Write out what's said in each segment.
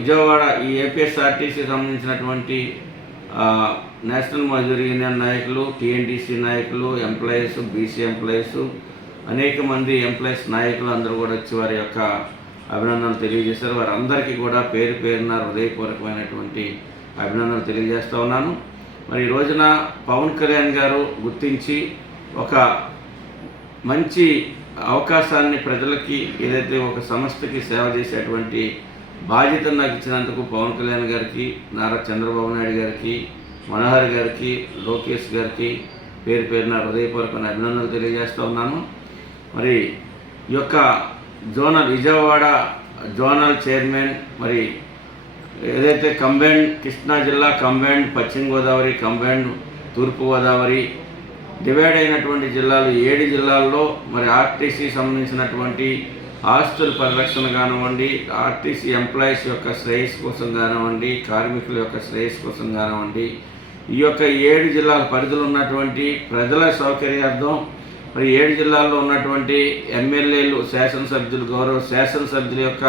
విజయవాడ ఈ ఏపీఎస్ఆర్టీసీ సంబంధించినటువంటి national Mazdoor union నాయకులు టీఎన్టీసీ నాయకులు ఎంప్లాయీస్ బీసీ ఎంప్లాయీస్ అనేక మంది ఎంప్లాయీస్ నాయకులు అందరూ కూడా వచ్చి వారి యొక్క అభినందనలు తెలియజేశారు. వారందరికీ కూడా పేరు పేరున హృదయపూర్వకమైనటువంటి అభినందనలు తెలియజేస్తూ ఉన్నాను. మరి ఈ రోజున పవన్ కళ్యాణ్ గారు గుర్తించి ఒక మంచి అవకాశాన్ని ప్రజలకి ఏదైతే ఒక సంస్థకి సేవ చేసేటువంటి బాధ్యతను నాకు ఇచ్చినందుకు పవన్ కళ్యాణ్ గారికి నారా చంద్రబాబు నాయుడు గారికి మనోహర్ గారికి లోకేష్ గారికి పేరు పేరున హృదయపూర్వకమైన అభినందనలు తెలియజేస్తూ ఉన్నాను. మరి ఈ యొక్క జోనల్ విజయవాడ జోనల్ చైర్మన్ మరి ఏదైతే కంబైండ్ కృష్ణా జిల్లా కంబైండ్ పశ్చిమ గోదావరి కంబైండ్ తూర్పు గోదావరి డివైడ్ అయినటువంటి జిల్లాలు ఏడు జిల్లాల్లో మరి ఆర్టీసీ సంబంధించినటువంటి ఆస్తుల పరిరక్షణ కానివ్వండి ఆర్టీసీ ఎంప్లాయీస్ యొక్క శ్రేయస్సు కోసం కానివ్వండి కార్మికుల యొక్క శ్రేయస్సు కోసం కానివ్వండి ఈ యొక్క ఏడు జిల్లాల పరిధిలో ఉన్నటువంటి ప్రజల సౌకర్యార్థం మరి ఏడు జిల్లాల్లో ఉన్నటువంటి ఎమ్మెల్యేలు శాసనసభ్యులు గౌరవ శాసనసభ్యుల యొక్క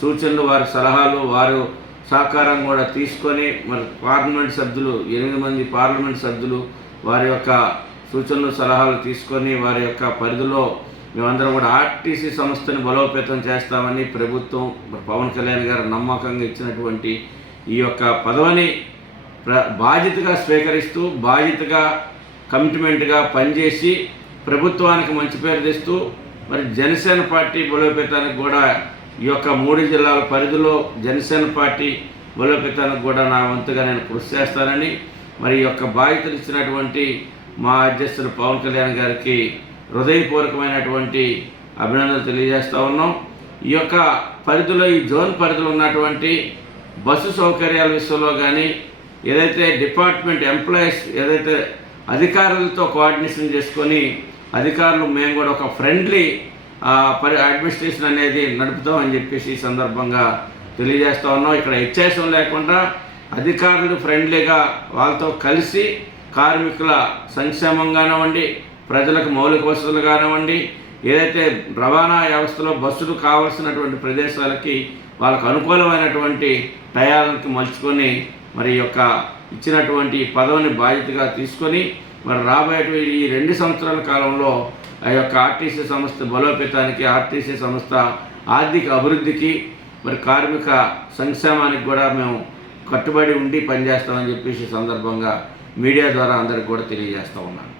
సూచనలు వారి సలహాలు వారు సహకారం కూడా తీసుకొని మరి పార్లమెంట్ సభ్యులు ఎనిమిది మంది పార్లమెంట్ సభ్యులు వారి యొక్క సూచనలు సలహాలు తీసుకొని వారి యొక్క పరిధిలో మేమందరం కూడా ఆర్టీసీ సంస్థని బలోపేతం చేస్తామని ప్రభుత్వం పవన్ కళ్యాణ్ గారు నమ్మకంగా ఇచ్చినటువంటి ఈ యొక్క పదవిని ప్ర బాధ్యతగా స్వీకరిస్తూ బాధ్యతగా కమిట్మెంట్గా పనిచేసి ప్రభుత్వానికి మంచి పేరు తెస్తూ మరి జనసేన పార్టీ బలోపేతానికి కూడా ఈ యొక్క మూడు జిల్లాల పరిధిలో జనసేన పార్టీ బలోపేతానికి కూడా నా వంతుగా నేను కృషి చేస్తానని మరి ఈ యొక్క బాధ్యతలు ఇచ్చినటువంటి మా అధ్యక్షుడు పవన్ కళ్యాణ్ గారికి హృదయపూర్వకమైనటువంటి అభినందనలు తెలియజేస్తూ ఉన్నాం. ఈ యొక్క పరిధిలో ఈ జోన్ పరిధిలో ఉన్నటువంటి బస్సు సౌకర్యాల విషయంలో కానీ ఏదైతే డిపార్ట్మెంట్ ఎంప్లాయీస్ ఏదైతే అధికారులతో కోఆర్డినేషన్ చేసుకొని అధికారులు మేము కూడా ఒక ఫ్రెండ్లీ పరి అడ్మినిస్ట్రేషన్ అనేది నడుపుతాం అని చెప్పేసి ఈ సందర్భంగా తెలియజేస్తూ ఉన్నాం. ఇక్కడ హెచ్చేసం లేకుండా అధికారులు ఫ్రెండ్లీగా వాళ్ళతో కలిసి కార్మికుల సంక్షేమం కానివ్వండి ప్రజలకు మౌలిక వసతులు కానివ్వండి ఏదైతే రవాణా వ్యవస్థలో బస్సులు కావాల్సినటువంటి ప్రదేశాలకి వాళ్ళకు అనుకూలమైనటువంటి టయాలకి మలుచుకొని మరి యొక్క ఇచ్చినటువంటి పదవిని బాధ్యతగా తీసుకొని మరి రాబోయే ఈ రెండు సంవత్సరాల కాలంలో ఆ యొక్క ఆర్టీసీ సంస్థ బలోపేతానికి ఆర్టీసీ సంస్థ ఆర్థిక అభివృద్ధికి మరి కార్మిక సంక్షేమానికి కూడా మేము కట్టుబడి ఉండి పనిచేస్తామని చెప్పేసి సందర్భంగా మీడియా ద్వారా అందరికి కూడా తెలియజేస్తూ ఉన్నాను.